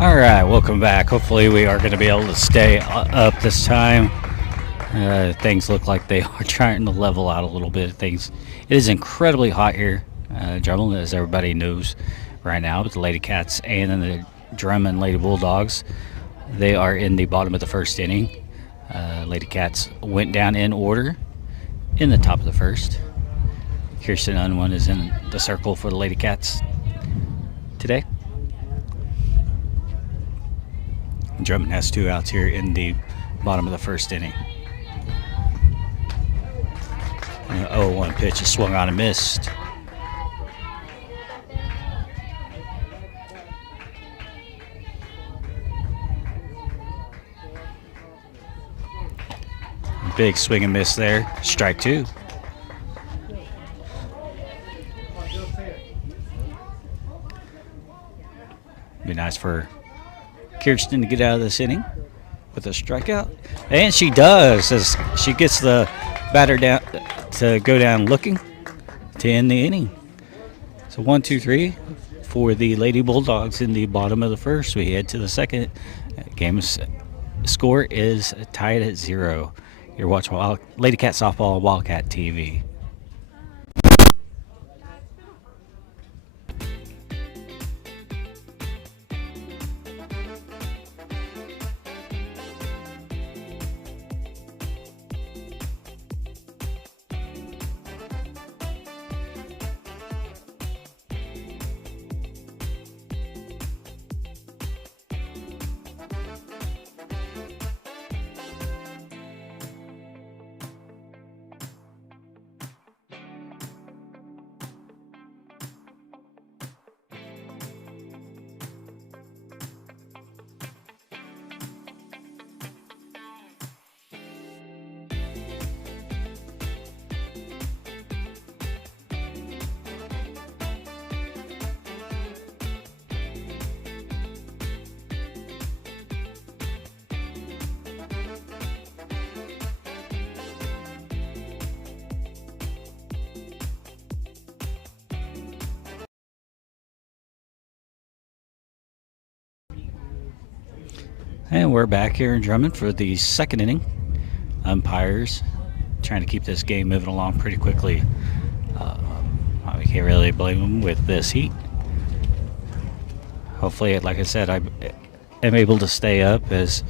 All right, welcome back. Hopefully, we are going to be able to stay up this time. Things look like they are trying to level out a little bit. It is incredibly hot here, Drummond, as everybody knows right now. But the Lady Cats and then the Drummond Lady Bulldogs, they are in the bottom of the first inning. Lady Cats went down in order in the top of the first. Kirsten Unwin is in the circle for the Lady Cats today. Drummond has 2 outs here in the bottom of the first inning. And the 0-1 pitch is swung on and missed. Big swing and miss there. Strike 2. Be nice for Kirsten to get out of this inning with a strikeout. And she does, as she gets the batter down to go down looking to end the inning. So 1, 2, 3 for the Lady Bulldogs in the bottom of the first. We head to the second. Game's score is tied at 0. You're watching Lady Cat Softball on Wildcat TV. And we're back here in Drummond for the second inning. Umpires trying to keep this game moving along pretty quickly. We can't really blame them with this heat. Hopefully, like I said, I am able to stay up as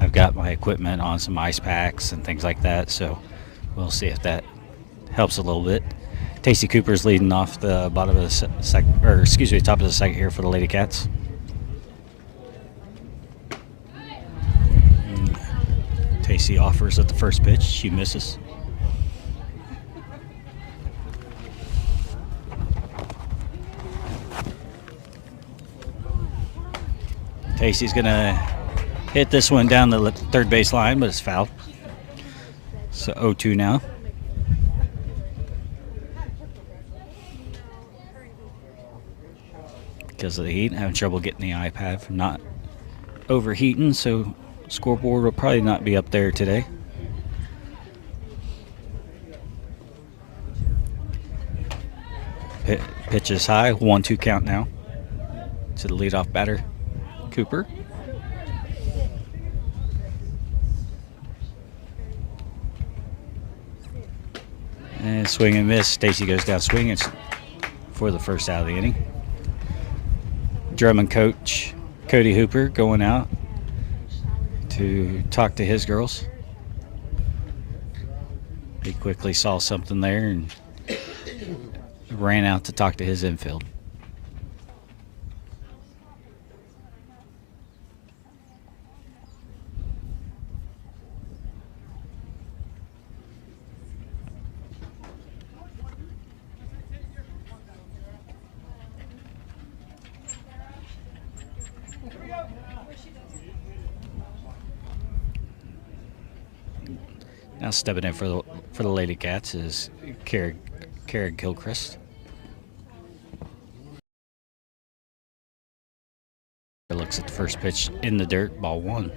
I've got my equipment on some ice packs and things like that. So we'll see if that helps a little bit. Tacey Cooper's leading off the bottom of the top of the second here for the Lady Cats. Tacey offers at the first pitch. She misses. Tacey's going to hit this one down the third base line, but it's fouled. So 0-2 now. Because of the heat, having trouble getting the iPad from not overheating, so scoreboard will probably not be up there today. Pitch is high, 1-2 count now to the leadoff batter, Cooper. And swing and miss. Stacy goes down swinging for the first out of the inning. Drummond coach Cody Hooper going out to talk to his girls. He quickly saw something there and ran out to talk to his infield. Now stepping in for the Lady Cats is Karen Gilchrist. Looks at the first pitch in the dirt, ball 1.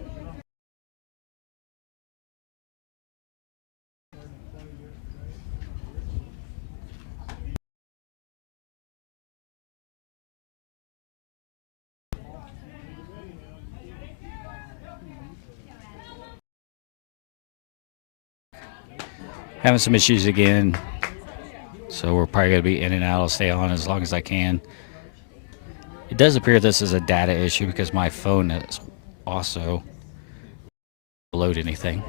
Having some issues again, so we're probably going to be in and out. I'll stay on as long as I can. It does appear this is a data issue because my phone is also load anything.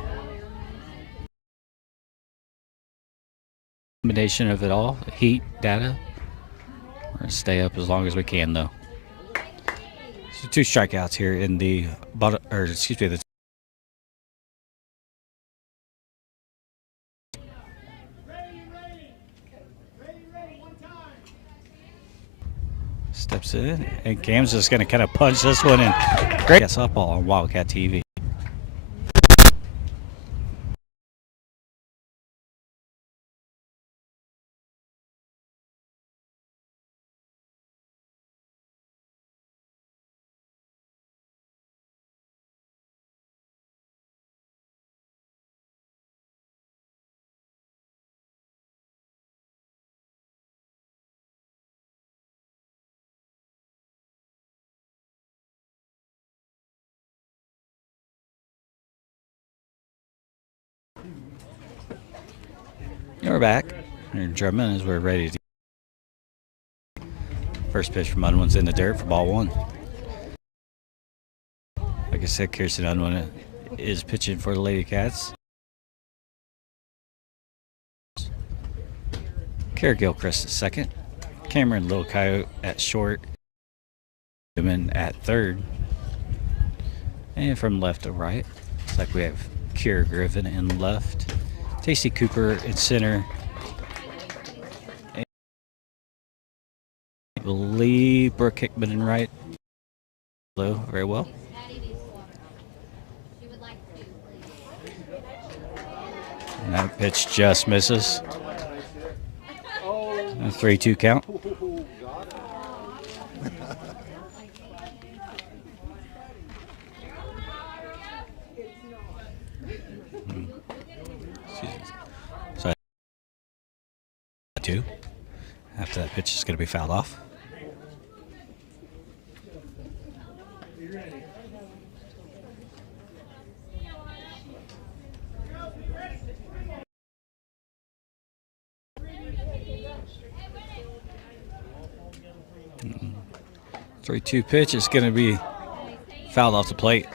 Combination of it all, heat, data. We're going to stay up as long as we can, though. So 2 strikeouts here in the bottom, or excuse me, the steps in, and Cam's just going to kind of punch this one in. Great softball on Wildcat TV. We're back. Here in Drummond as we're ready to. First pitch from Unwin's in the dirt for ball 1. Like I said, Kirsten Unwin is pitching for the Lady Cats. Kara Gilchrist at second. Cameron Little Coyote at short. Newman at third. And from left to right, looks like we have Kira Griffin in left. Tasty Cooper in center. And I believe Brooke Hickman in right. Hello, very well. And that pitch just misses. A 3-2 count. So 2. After that pitch is going to be fouled off. Mm-hmm. 3-2 pitch is going to be fouled off the plate.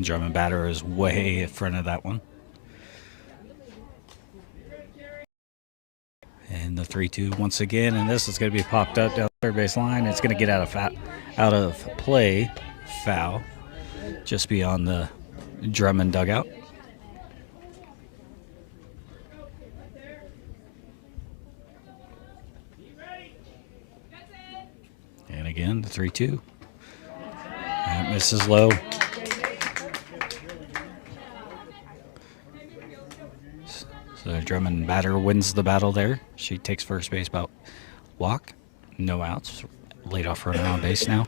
Drummond batter is way in front of that one. And the 3-2 once again, and this is going to be popped up down the third base line. It's going to get out of play, foul, just beyond the Drummond dugout. And again, the 3-2. That misses low. So Drummond batter wins the battle there. She takes first base about walk. No outs. Lead off runner on base now.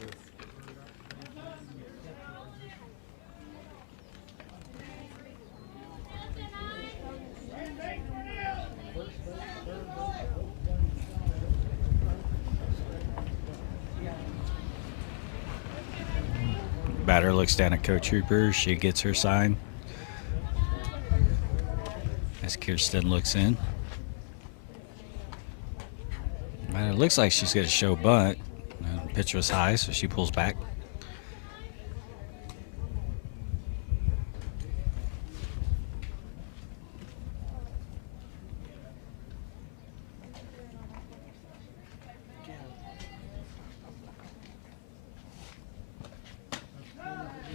Batter looks down at Coach Hooper. She gets her sign. As Kirsten looks in. It looks like she's going to show bunt. The pitch was high, so she pulls back.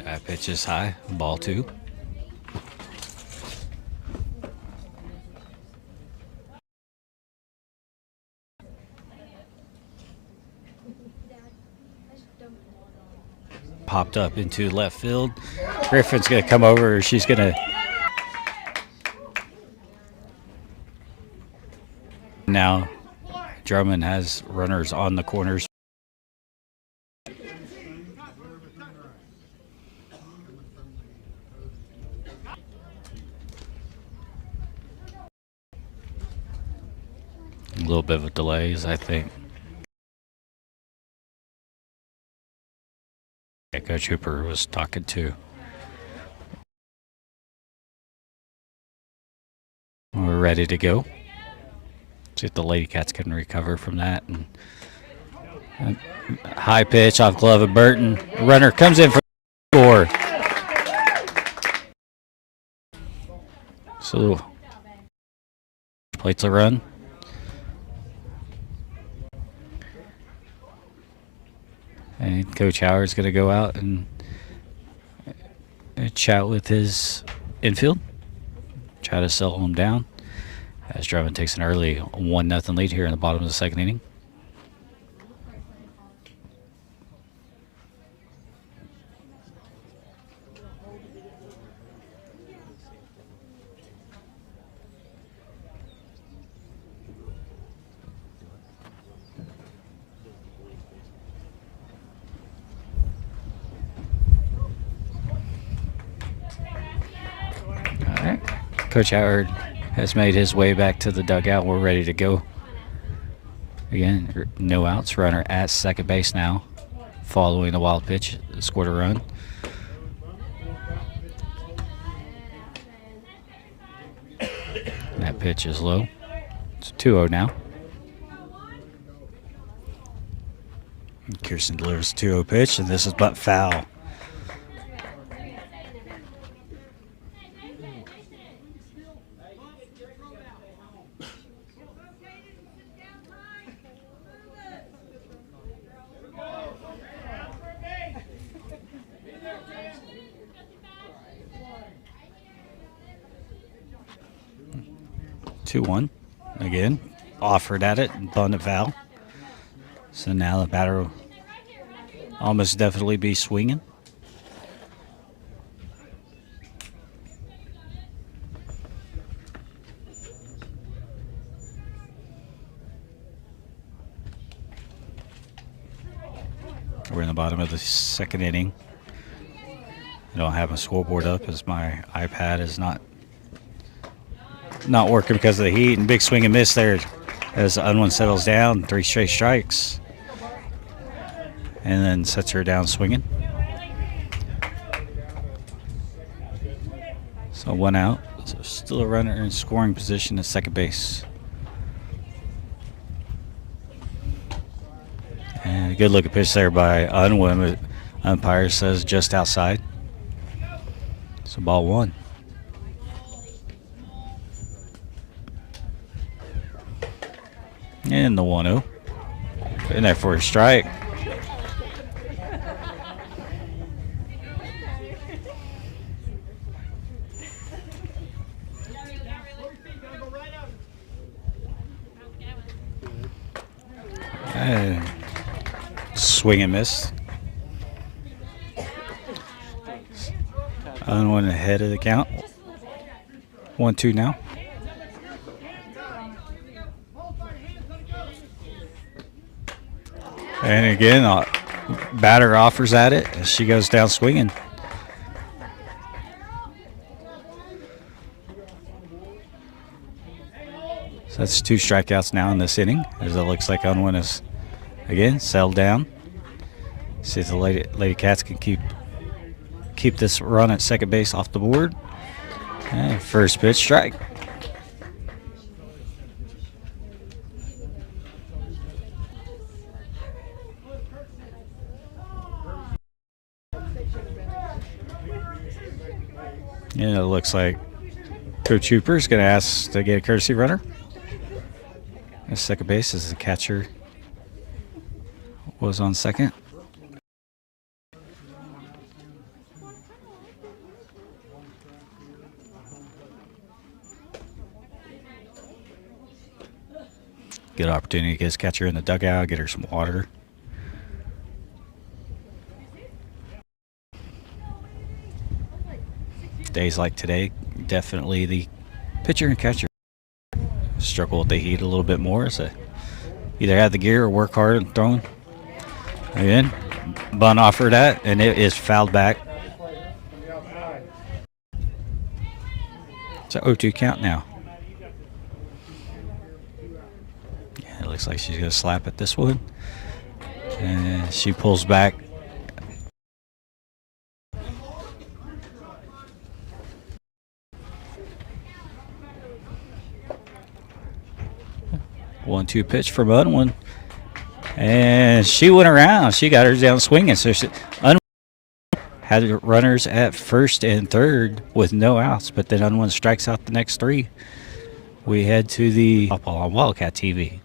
That pitch is high, ball 2. Popped up into left field. Griffin's going to come over. She's going to. Now, Drummond has runners on the corners. A little bit of a delay, I think. Coach Hooper was talking to. We're ready to go. See if the Lady Cats can recover from that. And high pitch off glove of Burton. Runner comes in for the score. So plates a run. And Coach Howard's going to go out and chat with his infield. Try to settle him down. As Drummond takes an early 1-0 lead here in the bottom of the second inning. All right. Coach Howard has made his way back to the dugout. We're ready to go. Again, no outs. Runner at second base now. Following the wild pitch, scored a run. That pitch is low. It's 2-0 now. Kirsten delivers a 2-0 pitch, and this is but foul. Two-one. Again, offered at it and bunted foul. So now the batter will almost definitely be swinging. We're in the bottom of the second inning. I don't have my scoreboard up as my iPad is not working because of the heat, and big swing and miss there as Unwin settles down. 3 straight strikes and then sets her down swinging. So 1 out. So still a runner in scoring position at second base. And a good looking pitch there by Unwin. Umpire says just outside. So ball 1. And the 1-0. In there for a strike. And swing and miss. One ahead of the count. 1-2 now. And again, batter offers at it as she goes down swinging. So that's 2 strikeouts now in this inning, as it looks like Unwin is again settled down. See if the Lady Cats can keep this run at second base off the board. And first pitch, strike. And it looks like Coach Hooper is going to ask to get a courtesy runner. At second base as the catcher was on second. Good opportunity to get his catcher in the dugout, get her some water. Days like today, definitely the pitcher and catcher struggle with the heat a little bit more. So either have the gear or work hard and throwing. Again, bunt offered at, and it is fouled back. It's an 0-2 count now. Yeah, it looks like she's going to slap at this one. And she pulls back 1-2 pitch from Unwin. And she went around. She got her down swinging. So Unwin had runners at first and third with no outs, but then Unwin strikes out the next 3. We head to the softball on Wildcat TV.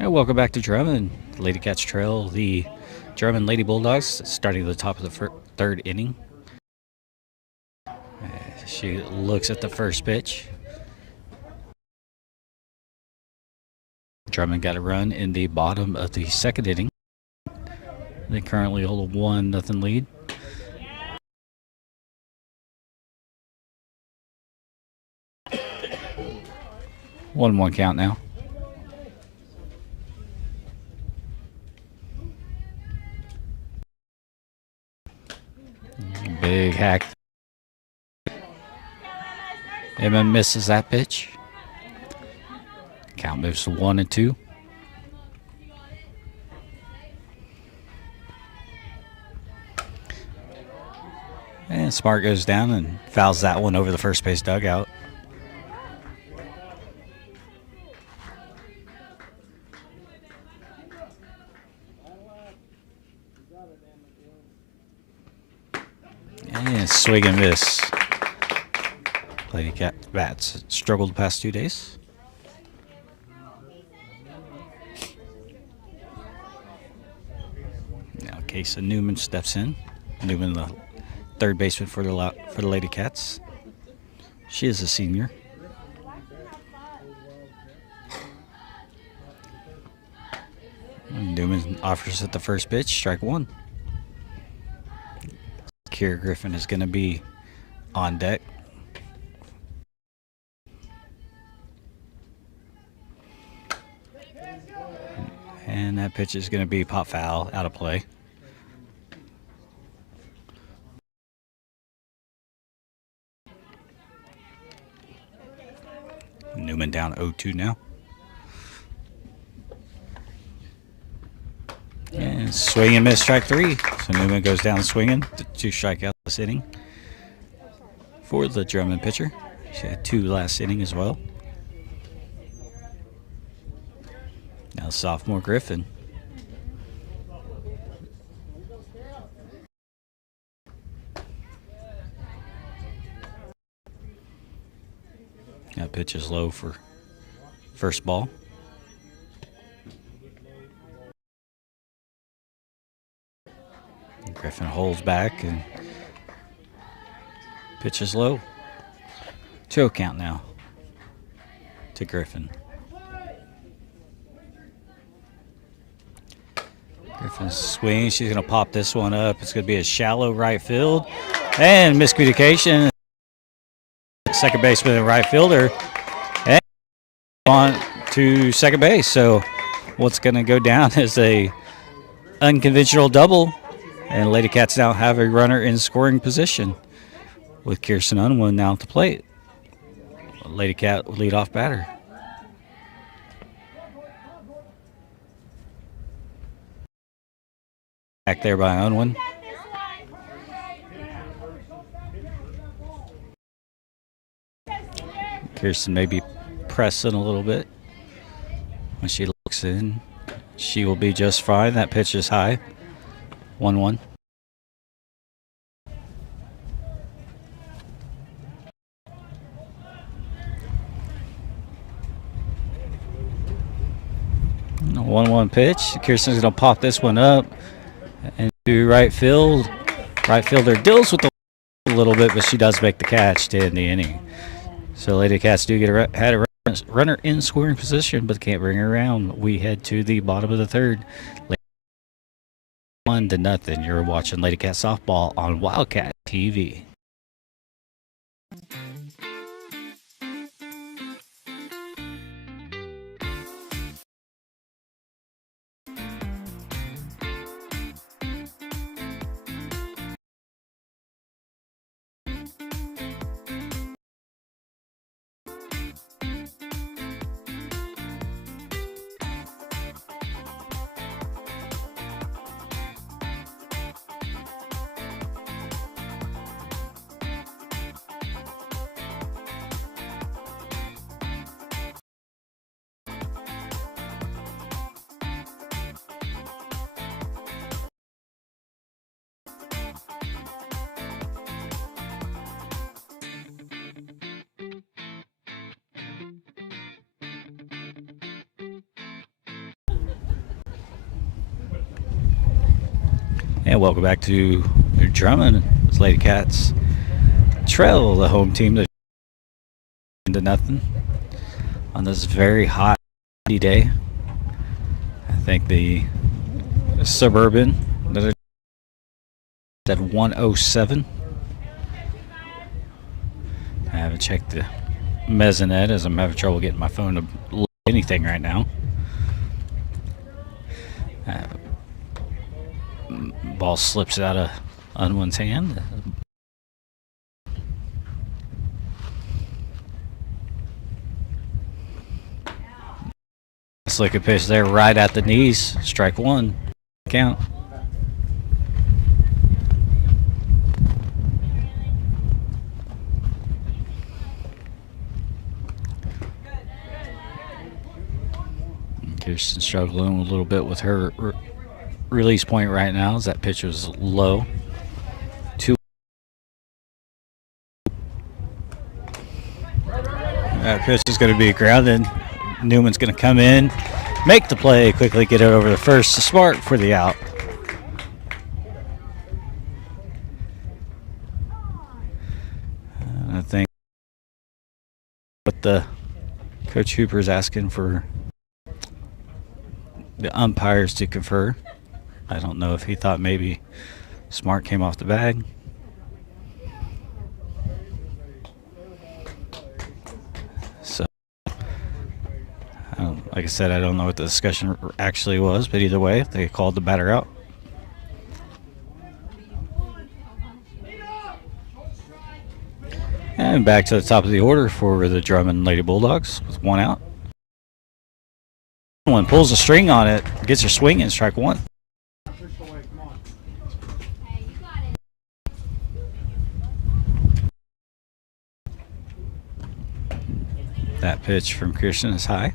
And welcome back to Drummond. Lady Cats trail the Drummond Lady Bulldogs, starting at the top of the third inning. She looks at the first pitch. Drummond got a run in the bottom of the second inning. They currently hold a 1-0 lead. One count now. Big hack. Emma misses that pitch. Count moves to 1-2. And Smart goes down and fouls that one over the first base dugout. And swing and miss. Lady Cat bats struggled the past 2 days. Now Casey Newman steps in. Newman, the third baseman for the Lady Cats. She is a senior. Newman offers at the first pitch, strike 1. Kira Griffin is going to be on deck. And that pitch is going to be pop foul, out of play. Newman down 0-2 now. And swing and miss, strike 3. So Newman goes down swinging. 2 strikeouts this inning for the Drummond pitcher. She had 2 last inning as well. Now sophomore Griffin. That pitch is low for first ball. Griffin holds back and pitches low. 2 count now to Griffin. Griffin swings. She's going to pop this one up. It's going to be a shallow right field. And miscommunication. Second baseman and right fielder. And on to second base. So what's going to go down is a unconventional double. And Lady Cats now have a runner in scoring position with Kirsten Unwin now at the plate. Lady Cat leadoff batter. Back there by Unwin. Kirsten may be pressing a little bit. When she looks in, she will be just fine. That pitch is high. 1-1. 1-1 pitch. Kirsten's going to pop this one up into right field. Right fielder deals with the a little bit, but she does make the catch to end the inning. So Lady Cats do get had a runner in scoring position, but can't bring her around. We head to the bottom of the third. 1-0. You're watching Lady Cat softball on Wildcat TV. And welcome back to Drummond. It's Lady Cats trail the home team to 0 on this very hot day. I think the Suburban that are at 107. I haven't checked the mezzanette as I'm having trouble getting my phone to load anything right now. Ball slips out of Unwin's hand. Slick a pitch there right at the knees. Strike one. Count. Kirsten struggling a little bit with her release point right now as that pitch was low. That pitch is going to be grounded. Newman's going to come in, make the play, quickly get it over the first to Smart for the out. I think what the Coach Hooper is asking for the umpires to confer. I don't know if he thought maybe Smart came off the bag. So, like I said, I don't know what the discussion actually was, but either way, they called the batter out. And back to the top of the order for the Drummond Lady Bulldogs with one out. One pulls a string on it, gets her swinging, strike one. That pitch from Kirsten is high.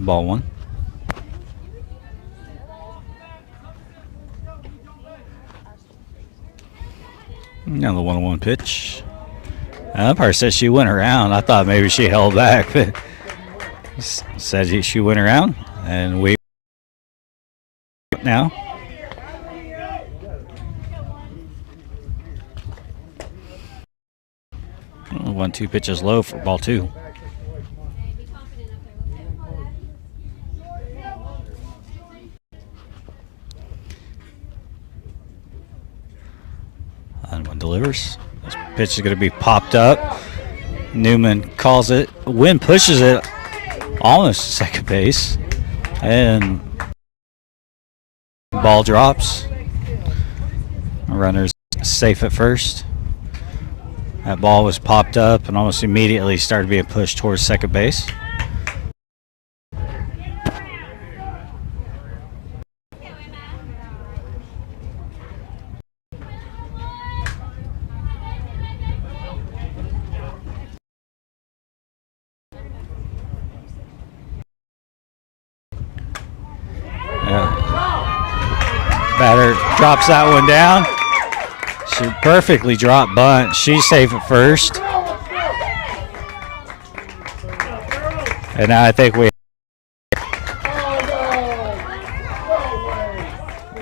Ball one. Now the 1-1 pitch. The umpire said she went around. I thought maybe she held back, but said she went around, and we now. Oh, 1-2 pitches low for ball two. And one delivers. This pitch is going to be popped up. Newman calls it. Wind pushes it almost to second base, and ball drops. Runner's safe at first. That ball was popped up and almost immediately started being pushed towards second base. Batter drops that one down. She perfectly dropped bunt. She's safe at first. And now I think we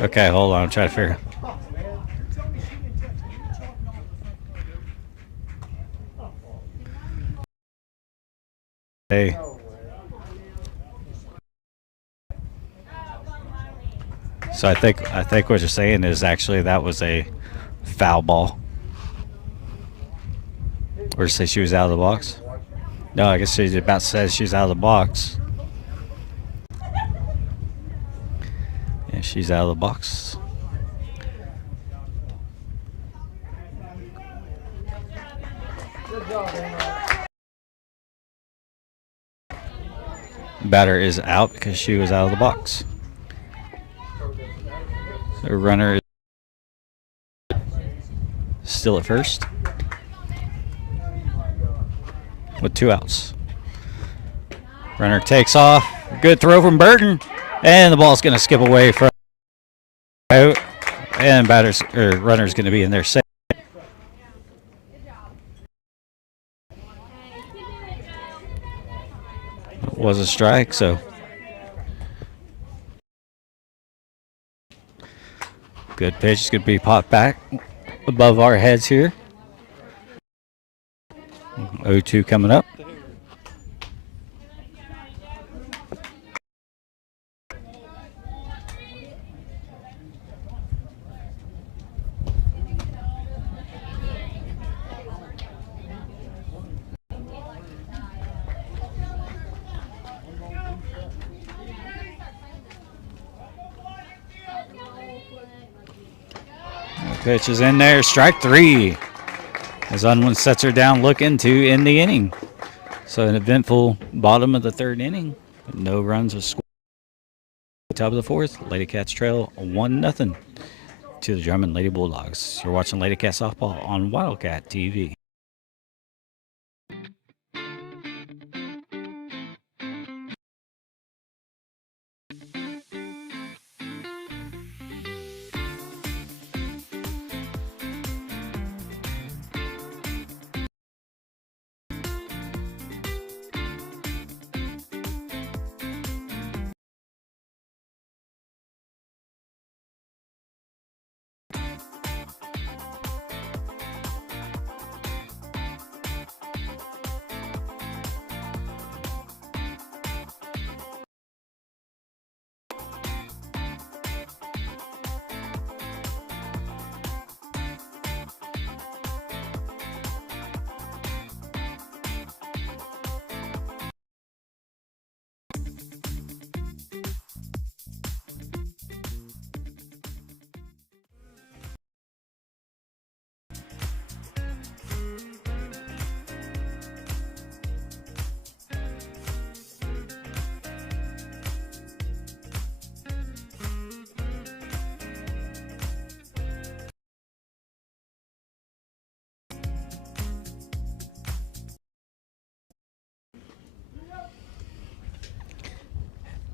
Okay, hold on. I'm trying to figure. Hey. So I think what you're saying is actually that was a foul ball. Or say she was out of the box. No, I guess she's about to say she's out of the box. And she's out of the box. Batter is out because she was out of the box. So runner is still at first with 2 outs. Runner takes off. Good throw from Burton. And the ball's going to skip away from out. And runner's going to be in there safe. Was a strike, so good pitch. It's going to be popped back above our heads here. 0-2 coming up. Pitch is in there. Strike 3. As Unwin sets her down, look into in the inning. So an eventful bottom of the 3rd inning. No runs are scored. Top of the 4th. Lady Cats trail 1-0 to the Drummond Lady Bulldogs. You're watching Lady Cat Softball on Wildcat TV.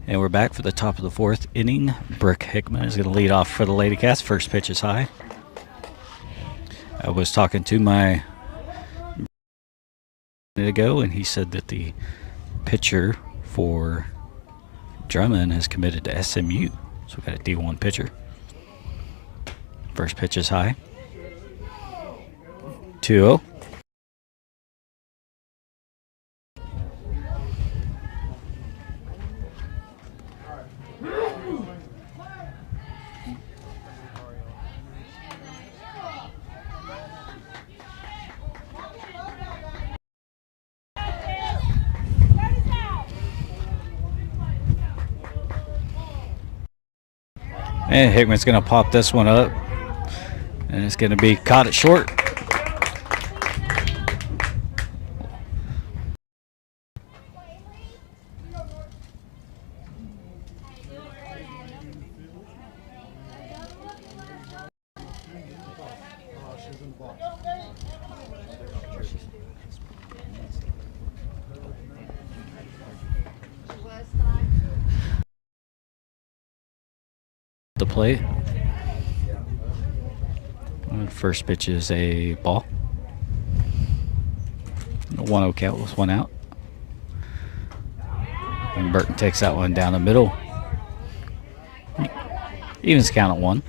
And we're back for the top of the 4th inning. Brooke Hickman is going to lead off for the Lady Cats. First pitch is high. I was talking to my minute ago, and he said that the pitcher for Drummond has committed to SMU. So we've got a D1 pitcher. First pitch is high. 2-0. And Hickman's going to pop this one up. And it's going to be caught at short. The plate. First pitch is a ball. 1-0 count with 1 out. And Burton takes that one down the middle. Evens count at 1.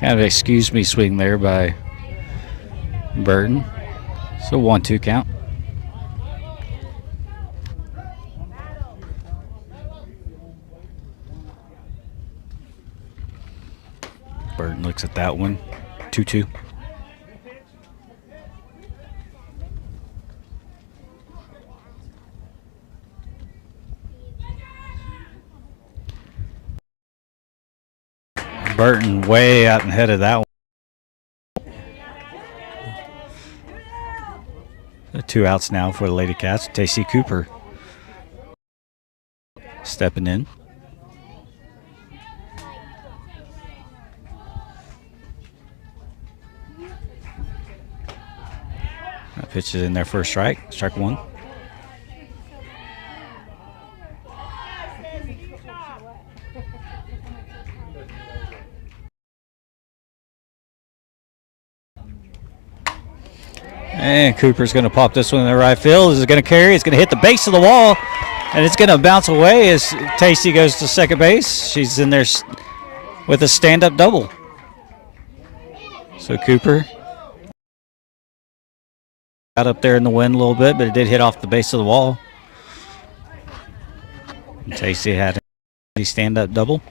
Kind of excuse me swing there by Burton. So 1-2 count. Burton looks at that one. 2-2. Burton way out ahead of that one. 2 outs now for the Lady Cats. Tacey Cooper stepping in. That pitch is in there for a strike. Strike 1. And Cooper's going to pop this one in the right field. Is it going to carry? It's going to hit the base of the wall, and it's going to bounce away as Tacey goes to second base. She's in there with a stand-up double. So Cooper got up there in the wind a little bit, but it did hit off the base of the wall. And Tacey had a stand-up double.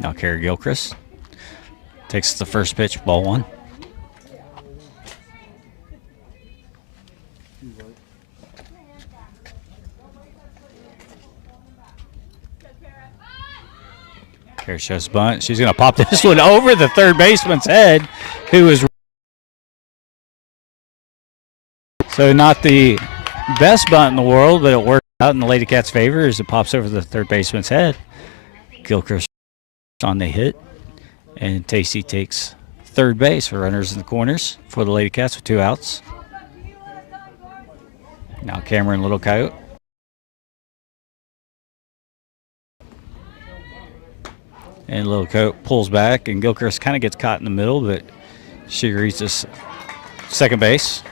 Now Carrie Gilchrist takes the first pitch, ball 1. Carrie shows bunt. She's going to pop this one over the third baseman's head, who was so not the best bunt in the world, but it worked out in the Lady Cats' favor as it pops over the third baseman's head. Gilchrist on the hit, and Tacey takes third base for runners in the corners for the Lady Cats with 2 outs. Now Cameron Little Coyote. And Little Coyote pulls back, and Gilchrist kind of gets caught in the middle, but she reaches second base.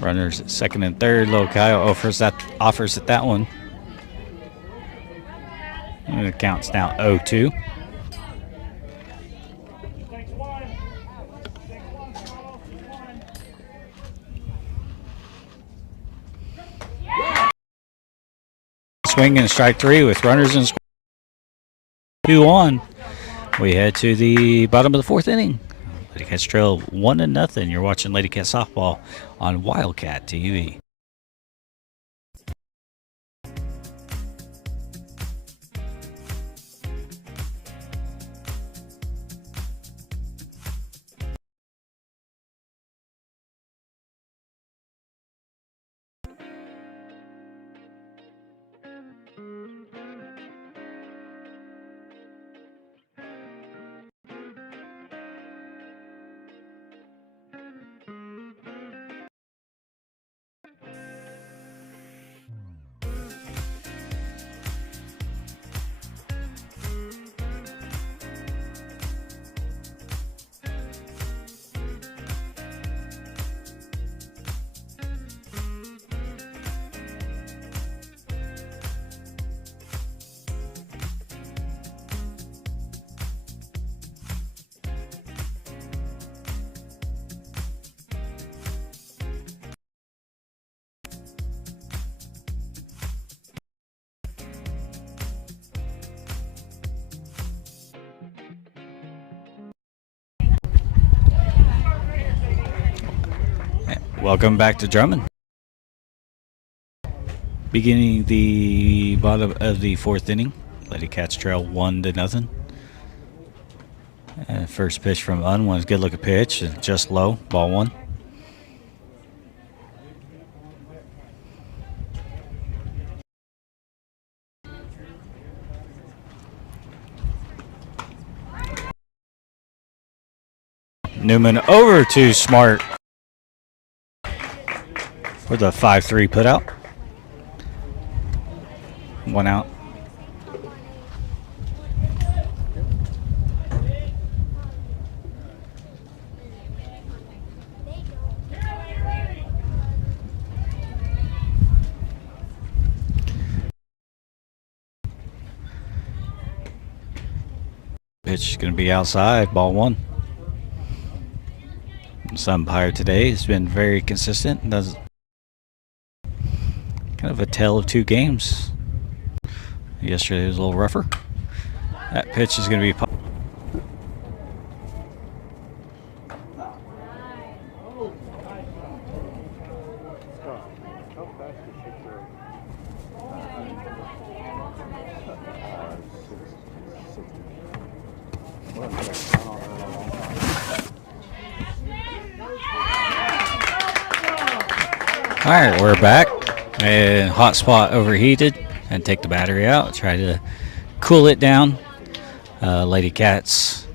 Runners at second and third. Little Coyote offers at that one. And it counts now 0-2. Swing and strike 3 with runners in score. 2-1. We head to the bottom of the 4th inning. Lady Cats trail 1-0. You're watching Lady Cat softball on Wildcat TV. Welcome back to Drummond. Beginning the bottom of the 4th inning. Lady Cats trail 1-0. And first pitch from Unwin's good looking pitch, just low, ball 1. Newman over to Smart. for the 5-3 put out. 1 out. Pitch is going to be outside, ball 1. This umpire today has been very consistent. Does kind of a tale of 2 games. Yesterday was a little rougher. That pitch is going to be all right, we're back. And hot spot overheated, and take the battery out. Try to cool it down. Lady Cats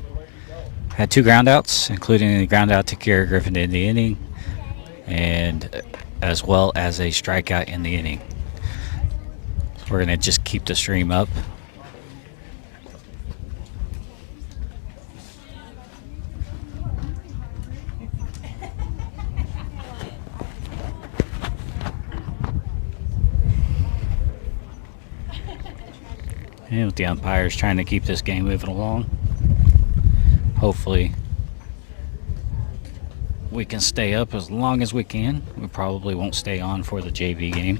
had 2 ground outs, including the ground out to Kara Griffin in the inning, and as well as a strikeout in the inning. So we're going to just keep the stream up. And with the umpires trying to keep this game moving along, hopefully we can stay up as long as we can. We probably won't stay on for the JV game.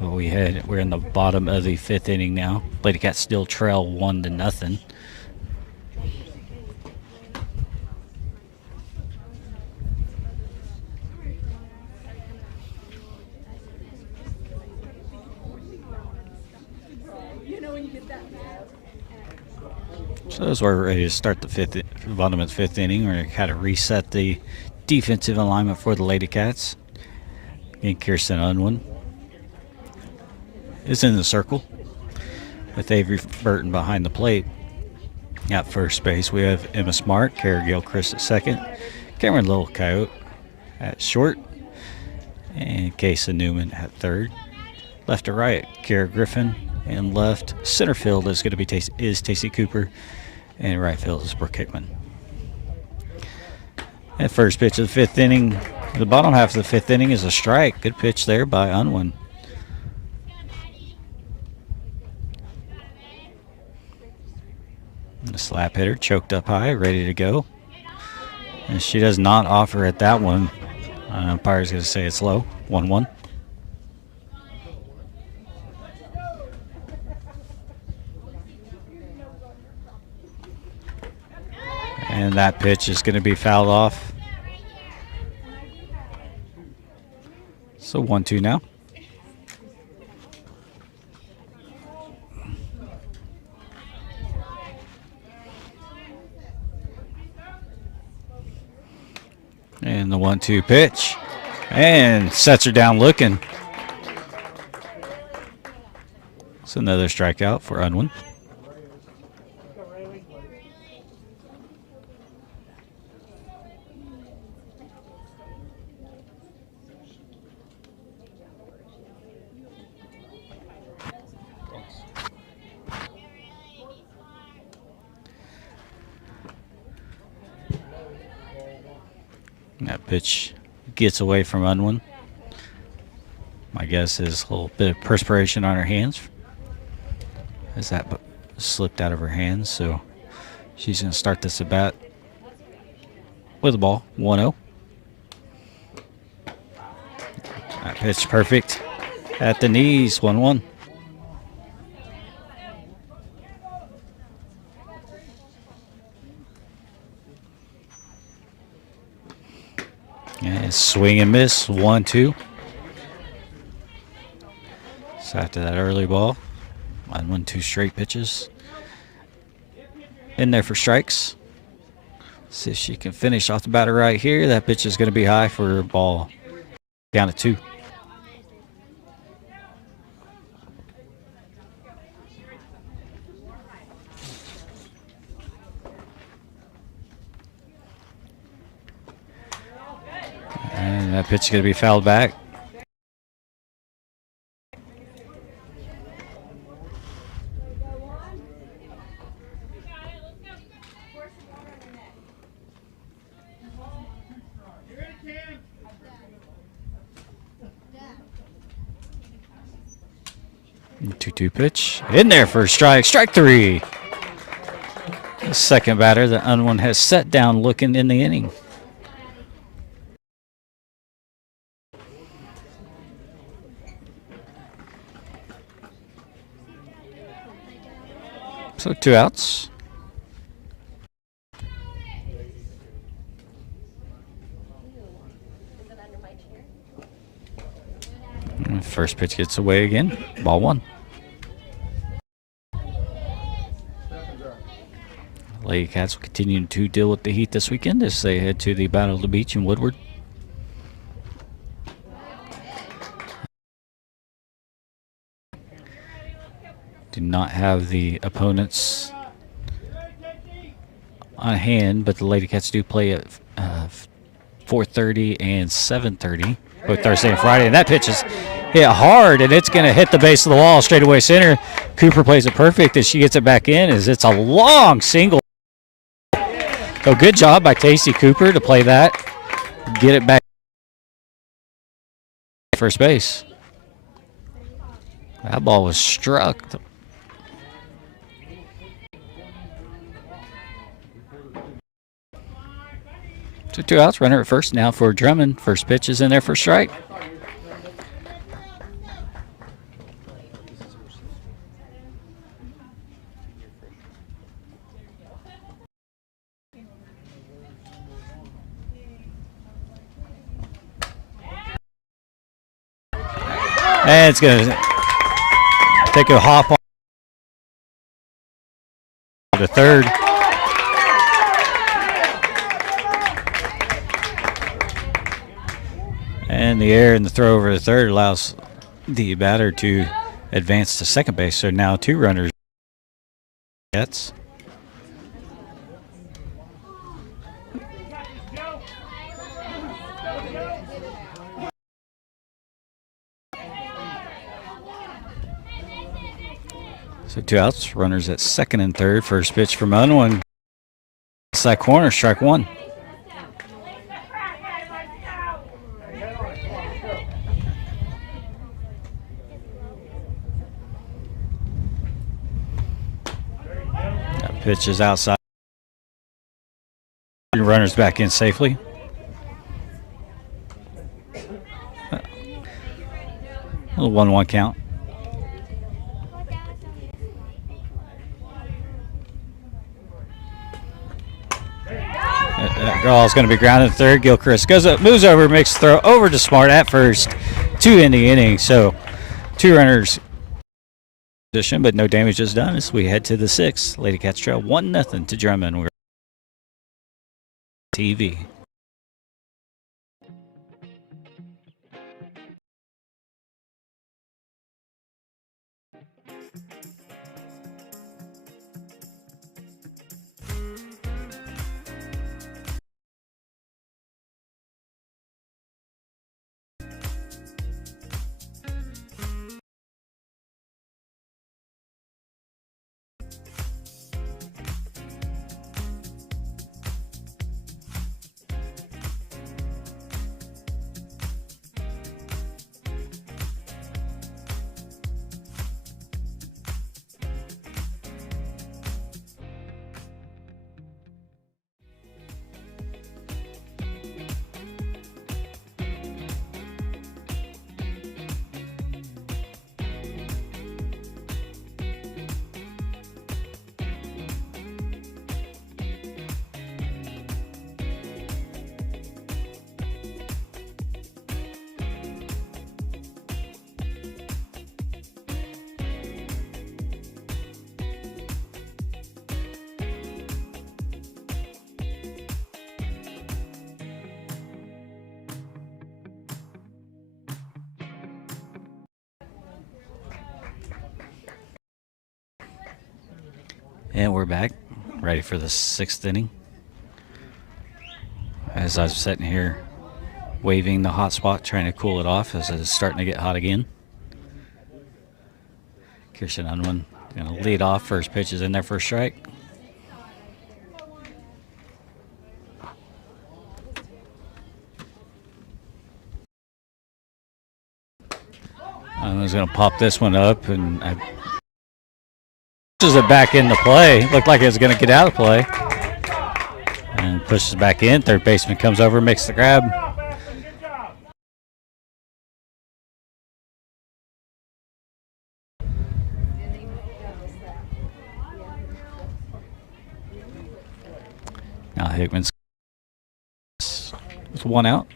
Well, we're in the bottom of the 5th inning now. Lady Cats still trail 1-0. So as we're ready to start the bottom of the 5th inning, we're going to kind of reset the defensive alignment for the Lady Cats. And Kirsten Unwin is in the circle with Avery Burton behind the plate. At first base, we have Emma Smart, Kara Gilchrist at second, Cameron Little Coyote at short, and Kaysa Newman at third. Left to right, Kara Griffin, and left center field is going to be Tacey Cooper, and right field is Brooke Hickman. At first pitch of the 5th inning, the bottom half of the 5th inning is a strike. Good pitch there by Unwin. The slap hitter choked up high, ready to go. And she does not offer at that one. Umpire's going to say it's low. 1-1. And that pitch is going to be fouled off. So 1-2 now. And the 1-2 pitch. And sets her down looking. It's another strikeout for Unwin. That pitch gets away from Unwin. My guess is a little bit of perspiration on her hands as that slipped out of her hands. So she's going to start this at bat with the ball. 1-0. That pitch perfect at the knees. 1-1. And swing and miss, 1-2. So after that early ball, 1-2 straight pitches. In there for strikes. See if she can finish off the batter right here. That pitch is going to be high for a ball. Down to 2. That pitch is going to be fouled back. Two-two pitch in there for a strike. Strike three. The second batter that Unwin has set down looking in the inning. So 2 outs. And first pitch gets away again. Ball 1. Lady Cats will continue to deal with the heat this weekend as they head to the Battle of the Beach in Woodward. Do not have the opponents on hand, but the Lady Cats do play at 4:30 and 7:30, both Thursday and Friday. And that pitch is hit hard, and it's going to hit the base of the wall, straightaway center. Cooper plays it perfect as she gets it back in, as it's a long single. So good job by Casey Cooper to play that, get it back first base. That ball was struck. So 2 outs, runner at first now for Drummond. First pitch is in there for strike. And it's going to take a hop on to third. And the air and the throw over to third allows the batter to advance to second base. So now 2 runners. Gets. So 2 outs, runners at second and third. First pitch from Unwin. Side corner, strike 1. That pitch is outside. Runners back in safely. A little 1-1 count. That ball is going to be grounded at third. Gilchrist goes up, moves over, makes the throw over to Smart at first. 2 in the inning. So 2 runners position, but no damage is done as we head to the 6th. Lady Cats trail 1-0 to Drummond. We're TV. And we're back, ready for the 6th inning. As I was sitting here waving the hot spot, trying to cool it off as it's starting to get hot again. Kirsten Unwin going to lead off. First pitch is in there for a strike. Unwin's going to pop this one up and pushes it back into play. Looked like it was going to get out of play. And pushes back in. Third baseman comes over, makes the grab. Now Hickman's with one out.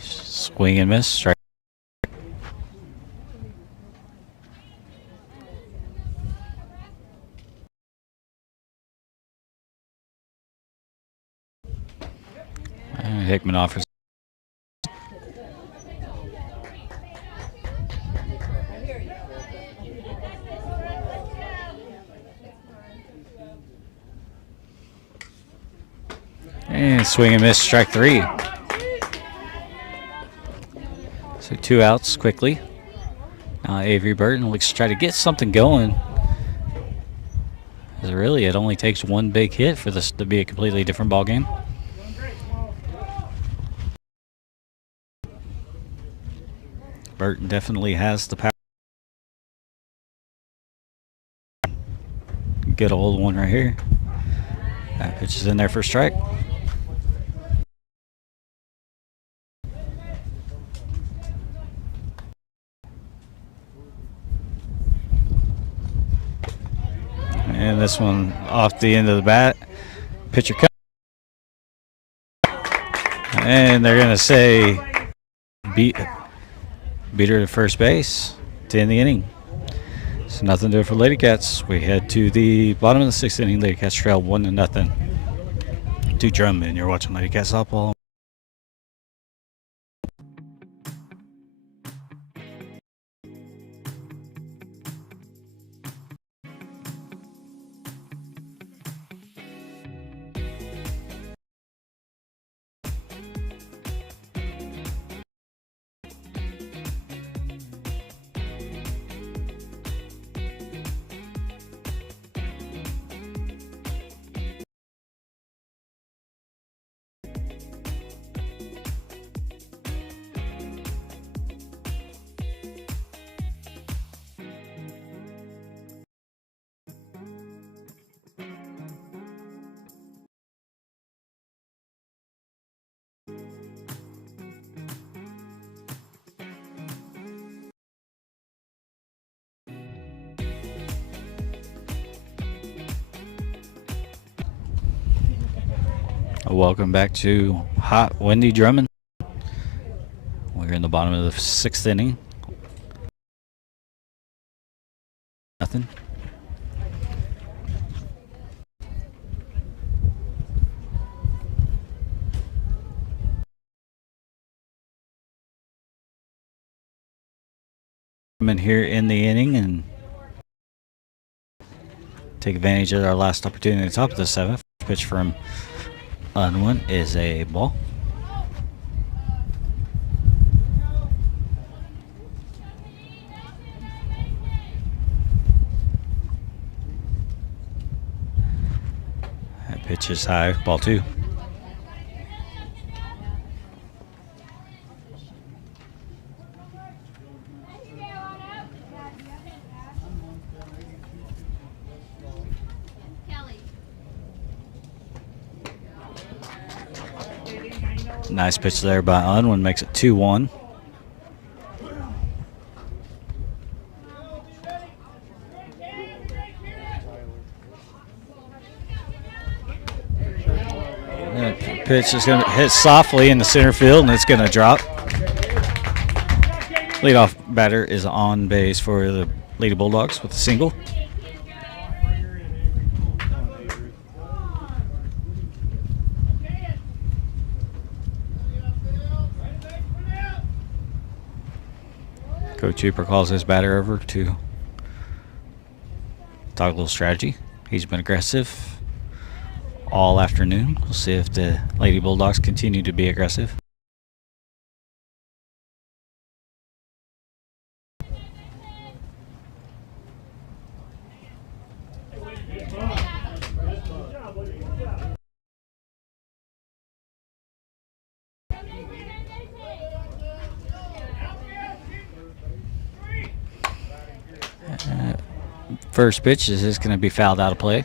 Swing and miss. Strike. Hickman offers. And swing and miss, strike three. So 2 outs quickly. Now Avery Burton looks to try to get something going. Because really, it only takes one big hit for this to be a completely different ball game. Burton definitely has the power. Good old one right here. That pitch is in there for a strike. And this one off the end of the bat. Pitcher cut. And they're going to say beat her to first base to end the inning. So nothing to do for Lady Cats. We head to the bottom of the 6th inning. Lady Cats trail 1-0 to Drummond. You're watching Lady Cats softball. Welcome back to hot, windy Drummond. We're in the bottom of the 6th inning. Nothing. Drummond here in the inning and take advantage of our last opportunity at the top of the 7th. Pitch from Unwin is a ball. That pitch is high, ball 2. Nice pitch there by Unwin, makes it 2-1. That pitch is going to hit softly in the center field, and it's going to drop. Leadoff batter is on base for the Lady Bulldogs with a single. Coach Hooper calls his batter over to talk a little strategy. He's been aggressive all afternoon. We'll see if the Lady Bulldogs continue to be aggressive. First pitch is just going to be fouled out of play.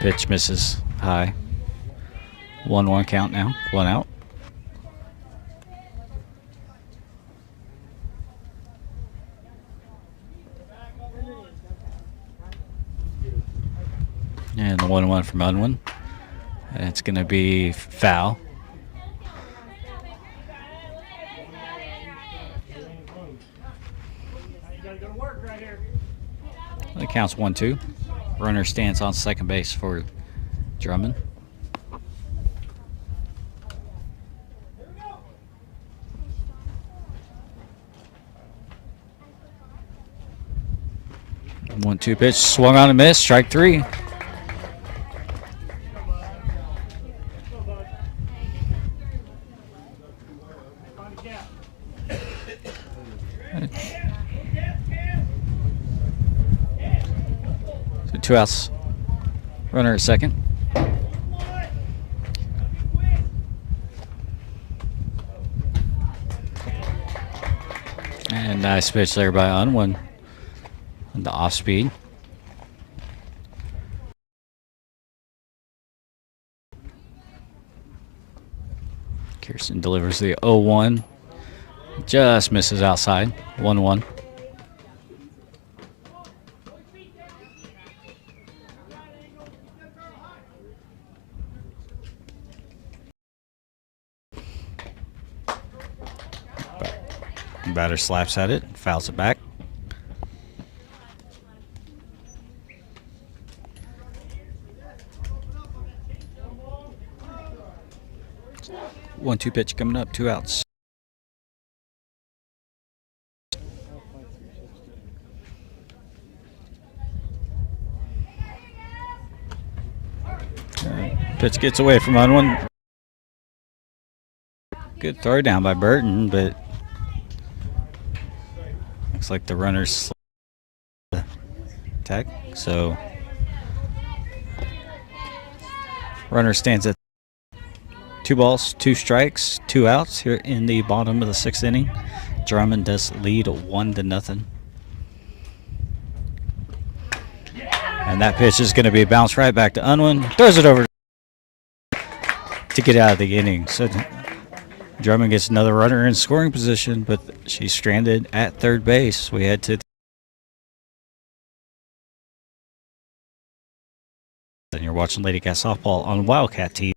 Pitch misses high. 1-1 count now. 1 out. And the 1-1 from Unwin. And it's going to be foul. It counts 1-2. Runner stands on second base for Drummond. One-two pitch, swung on and missed. Strike 3. So 2 outs. Runner at second. And nice pitch there by Unwin. The off speed. Kirsten delivers the 0-1. Just misses outside. 1-1. Batter slaps at it, fouls it back. One-two pitch coming up, 2 outs. Pitch gets away from Unwin. Good throw down by Burton, but looks like the runner's attack. So runner stands at 2 balls, 2 strikes, 2 outs here in the bottom of the 6th inning. Drummond does lead 1-0. And that pitch is going to be bounced right back to Unwin. Throws it over to get out of the inning. So Drummond gets another runner in scoring position, but she's stranded at third base. We head to and you're watching Lady Cat Softball on Wildcat TV.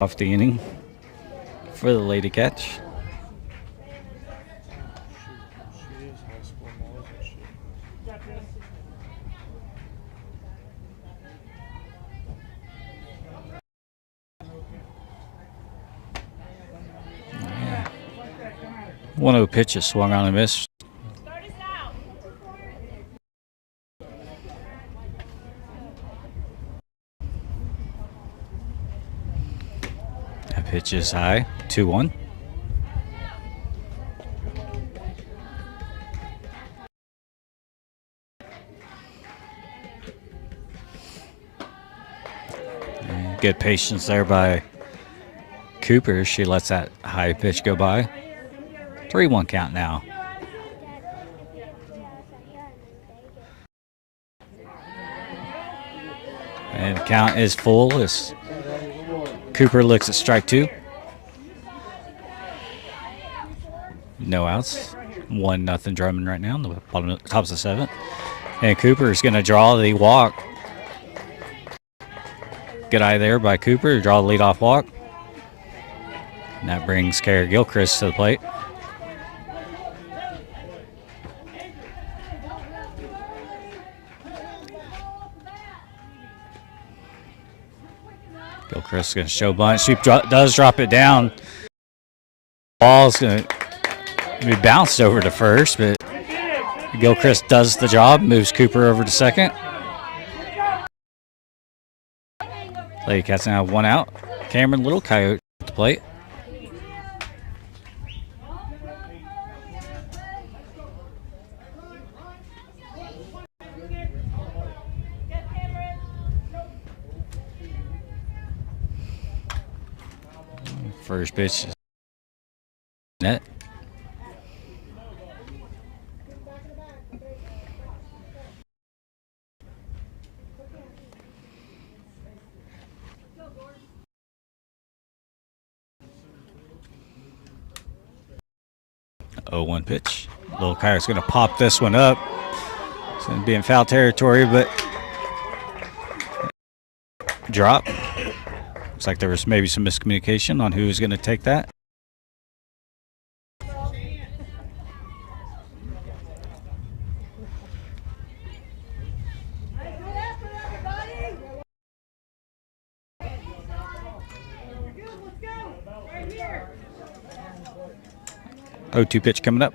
off the inning for the Lady Cats. Yeah. 1-0 pitch is swung on and missed. That pitch is high, 2-1. Good patience there by Cooper. She lets that high pitch go by. 3-1 count now. And the count is full as Cooper looks at strike 2. No outs. 1-0 Drummond right now on the bottom, top of the 7th. And Cooper is going to draw the walk. Good eye there by Cooper to draw the leadoff walk. And that brings Kara Gilchrist to the plate. Gilchrist is going to show bunt. She does drop it down. Ball's going to be bounced over to first, but Gilchrist does the job, moves Cooper over to second. Lady Cats now have 1 out. Cameron Little Coyote at the plate. First pitch is net. Oh, 1 pitch. Little Coyote's going to pop this one up. It's going to be in foul territory, but drop. Looks like there was maybe some miscommunication on who was going to take that. Oh, 2 pitch coming up.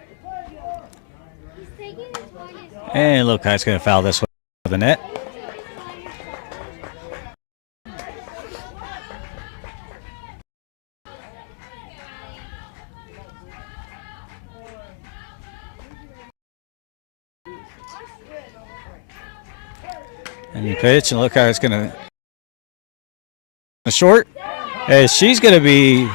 And Little Coyote's going to foul this one for the net. And you pitch, and Little Coyote's going to short. As she's going to be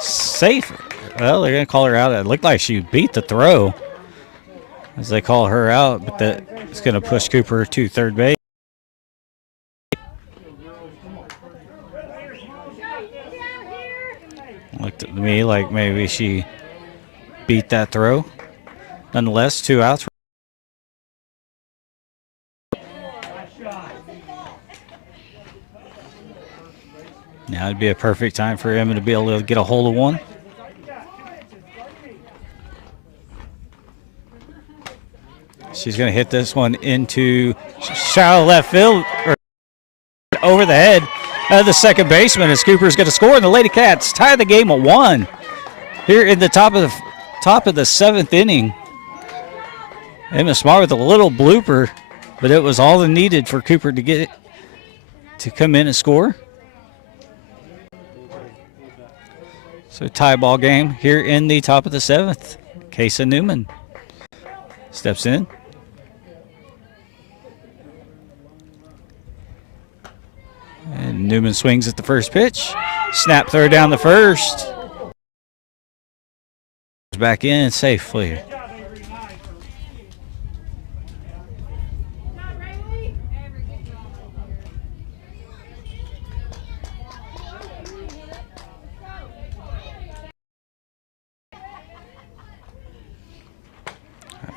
safe. Well, they're going to call her out. It looked like she beat the throw as they call her out, but that's going to push Cooper to third base. Looked at me like maybe she beat that throw. Nonetheless, 2 outs. Now it'd be a perfect time for Emma to be able to get a hold of one. She's going to hit this one into shallow left field, or over the head of the second baseman, as Cooper's going to score, and the Lady Cats tie the game at 1 here in the top of the 7th inning. Emma Smart with a little blooper, but it was all needed for Cooper to get it to come in and score. So tie ball game here in the top of the 7th. Kaysa Newman steps in. And Newman swings at the first pitch. Snap throw down the first. Back in safely.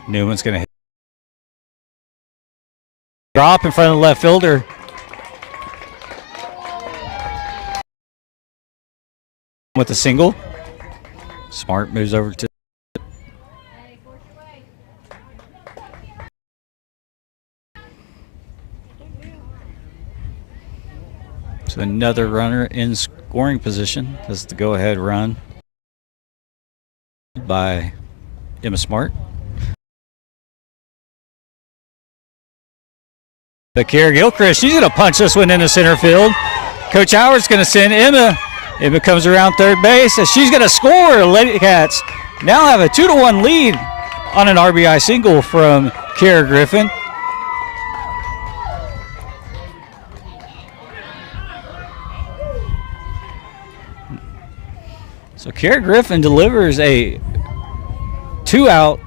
Newman's going to hit. Drop in front of the left fielder. with a single. Smart moves over to. So another runner in scoring position. This is the go-ahead run by Emma Smart. But Kara Gilchrist, she's going to punch this one into center field. Coach Howard's going to send Emma. Emma comes around third base, and she's going to score. Lady Cats now have a 2-1 lead on an RBI single from Kara Griffin. So Kara Griffin delivers a 2-out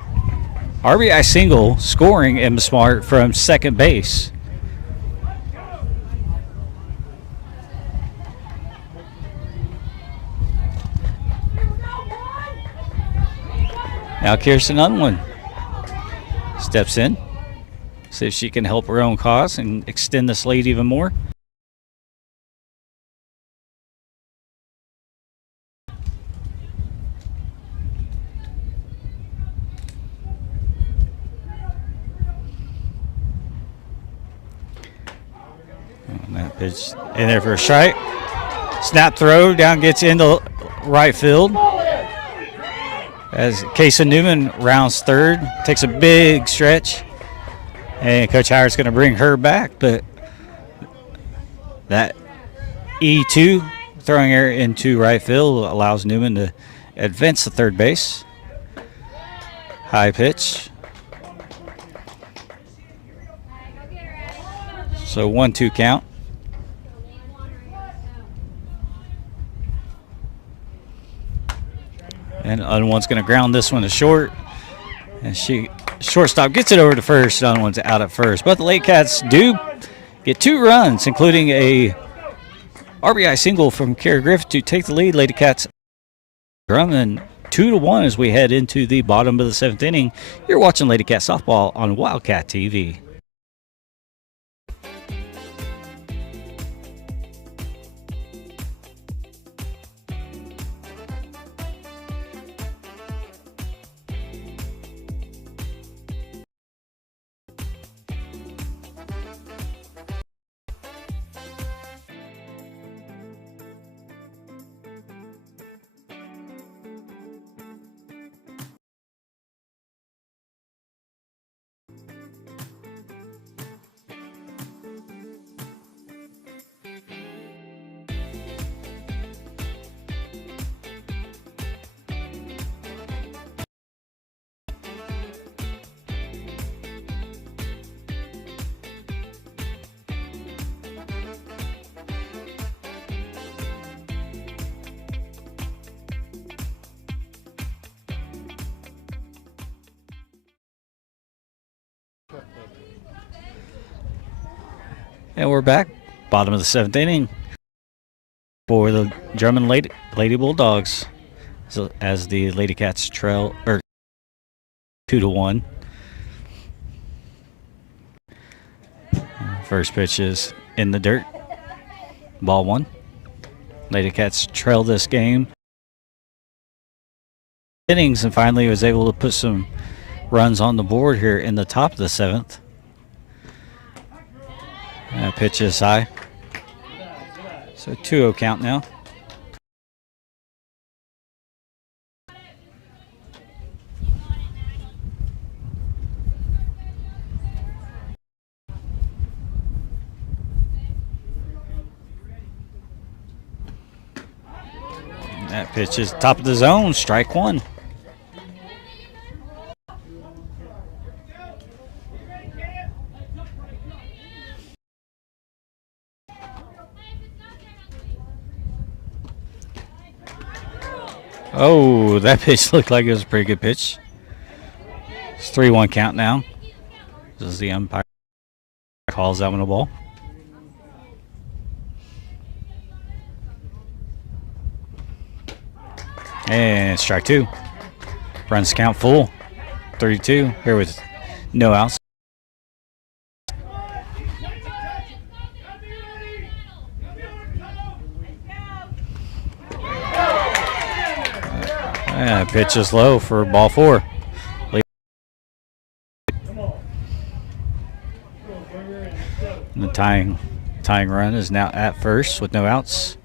RBI single, scoring Emma Smart from second base. Now Kirsten Unwin steps in, see if she can help her own cause and extend this lead even more. And that pitch in there for a strike. Snap throw down, gets into right field. As Kaysen Newman rounds third, takes a big stretch, and Coach Howard's going to bring her back, but that E2 throwing her into right field allows Newman to advance to third base. High pitch. So 1-2 count. And Unwin's going to ground this one to short. And shortstop gets it over to first. Unwin's out at first. But the Lady Cats do get 2 runs, including a RBI single from Kara Griffin to take the lead. Lady Cats Drummond 2-1 as we head into the bottom of the 7th inning. You're watching Lady Cat Softball on Wildcat TV. And we're back, bottom of the 7th inning for the Drummond Lady Bulldogs, so as the Lady Cats trail 2-1. First pitch is in the dirt, ball 1. Lady Cats trail this game innings and finally was able to put some runs on the board here in the top of the 7th. Pitch is high. So 2-0 count now. That pitch is top of the zone, strike 1. Oh, that pitch looked like it was a pretty good pitch. It's 3-1 count now. This is the umpire calls that one a ball. And strike 2. Runs count full. 32 here with no outs. Pitch is low for ball 4. The tying run is now at first with no outs.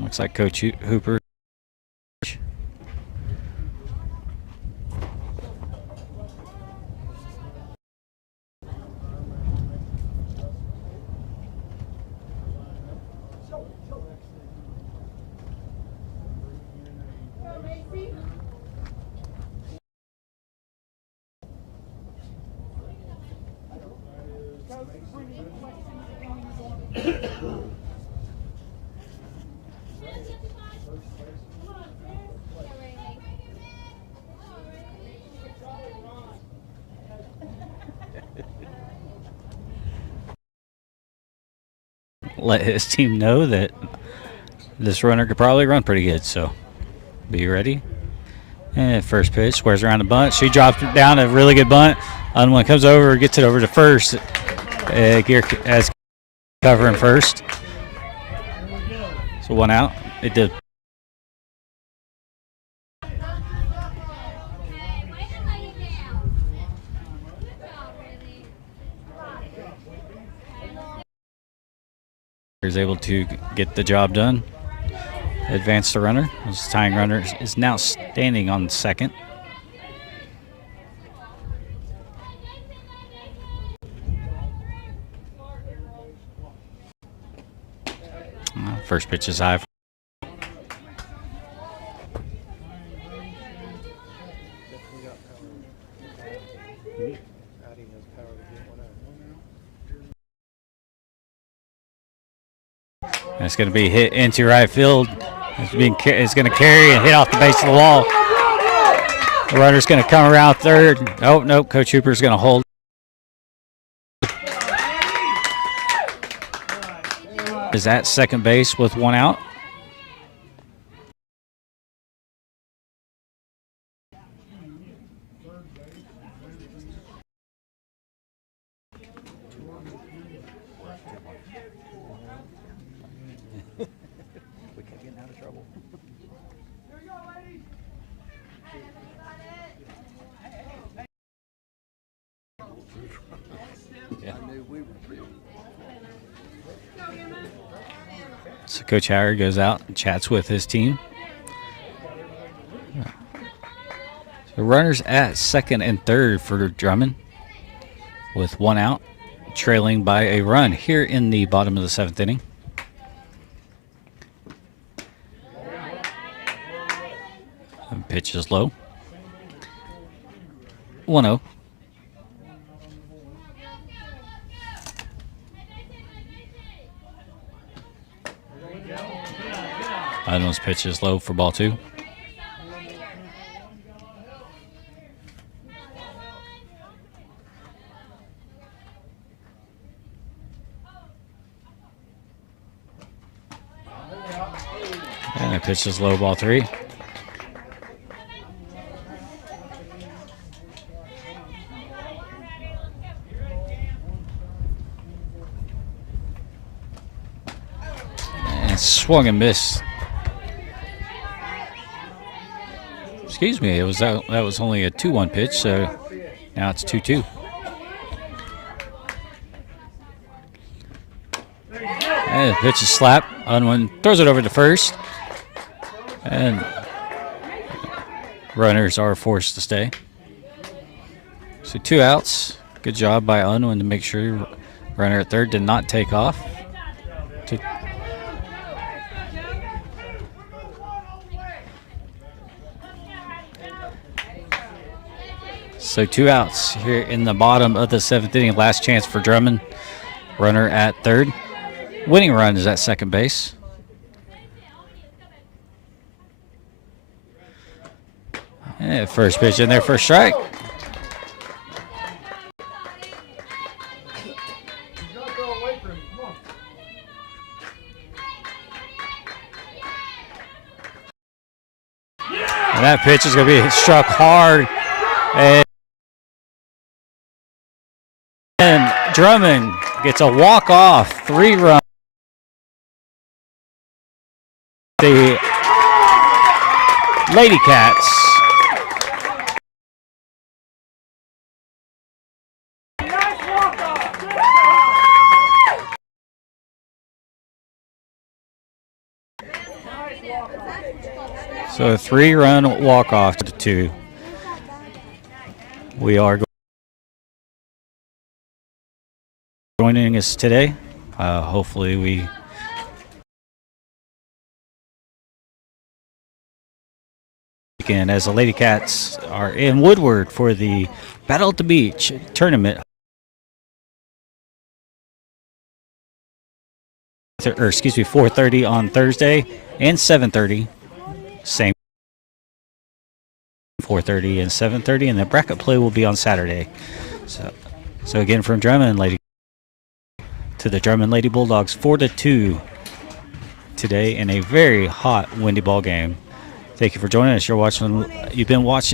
Looks like Coach Hooper. Let his team know that this runner could probably run pretty good, so be ready. And first pitch, squares around the bunt. She drops it down, a really good bunt. Unwin comes over, gets it over to first. Gear as covering first. So 1 out. It did. Is able to get the job done. Advance the runner. This tying runner is now standing on second. First pitch is high. And it's going to be hit into right field. It's going to carry and hit off the base of the wall. The runner's going to come around third. Oh, nope. Coach Hooper's going to hold. Is at second base with 1 out. So Coach Howard goes out and chats with his team. So runners at second and third for Drummond with 1 out, trailing by a run here in the bottom of the 7th inning. And pitch is low. 1-0. Idle's pitch is low for ball 2. And the pitch is low, ball 3. And swung and missed. Excuse me, that was only a 2-1 pitch, so now it's 2-2. And the pitch is slapped. Unwin throws it over to first. And runners are forced to stay. So 2 outs. Good job by Unwin to make sure runner at third did not take off. So 2 outs here in the bottom of the 7th inning. Last chance for Drummond. Runner at third. Winning run is at second base. And first pitch in there for a strike. And that pitch is going to be struck hard. And Drummond gets a walk-off 3-run. The Lady Cats. So a 3-run walk-off to 2. We are joining us today. Hopefully we can, as the Lady Cats are in Woodward for the Battle at the Beach tournament. Or excuse me, 4:30 on Thursday and 7:30. Same 4:30 and 7:30, and the bracket play will be on Saturday. So again, from Drummond Lady to the Drummond Lady Bulldogs, 4-2 today in a very hot, windy ball game. Thank you for joining us. You've been watching